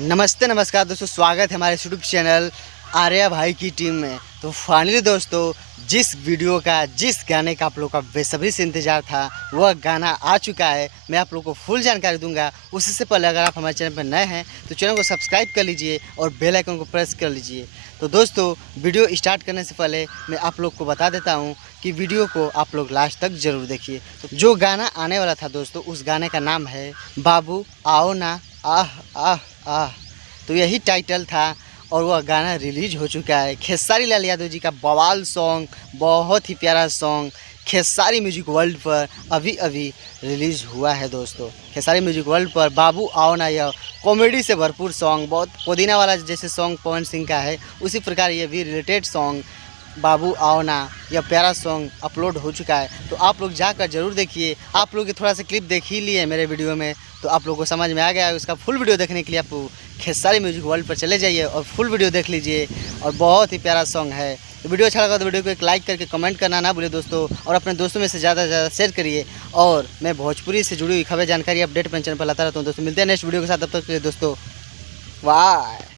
नमस्ते नमस्कार दोस्तों, स्वागत है हमारे यूट्यूब चैनल आर्या भाई की टीम में। तो फाइनली दोस्तों, जिस वीडियो का जिस गाने का आप लोग का बेसब्री से इंतज़ार था वह गाना आ चुका है। मैं आप लोग को फुल जानकारी दूंगा। उससे पहले अगर आप हमारे चैनल पर नए हैं तो चैनल को सब्सक्राइब कर लीजिए और बेल आइकन को प्रेस कर लीजिए। तो दोस्तों, वीडियो स्टार्ट करने से पहले मैं आप लोग को बता देता हूं कि वीडियो को आप लोग लास्ट तक ज़रूर देखिए। तो जो गाना आने वाला था दोस्तों, उस गाने का नाम है बाबू आओ ना आह आह आह। तो यही टाइटल था और वह गाना रिलीज हो चुका है। खेसारी लाल यादव जी का बवाल सॉन्ग, बहुत ही प्यारा सॉन्ग खेसारी म्यूजिक वर्ल्ड पर अभी रिलीज हुआ है दोस्तों। खेसारी म्यूजिक वर्ल्ड पर बाबू आओ ना, यह कॉमेडी से भरपूर सॉन्ग, बहुत पुदीना वाला जैसे सॉन्ग पवन सिंह का है, उसी प्रकार ये भी रिलेटेड सॉन्ग बाबू आओ ना, यह प्यारा सॉन्ग अपलोड हो चुका है। तो आप लोग जाकर ज़रूर देखिए। आप लोग थोड़ा सा क्लिप देख ही लिए मेरे वीडियो में, तो आप लोगों को समझ में आ गया है। उसका फुल वीडियो देखने के लिए आप खेसारी म्यूजिक वर्ल्ड पर चले जाइए और फुल वीडियो देख लीजिए। और बहुत ही प्यारा सॉन्ग है। तो वीडियो अच्छा लगा तो वीडियो को एक लाइक करके कमेंट करना ना भूलिए दोस्तों, और अपने दोस्तों में से ज़्यादा से ज़्यादा शेयर करिए। और मैं भोजपुरी से जुड़ी हुई खबर जानकारी अपडेट अपने चैनल पर लाता रहता हूँ दोस्तों। मिलते हैं नेक्स्ट वीडियो के साथ, तब तक के लिए दोस्तों बाय।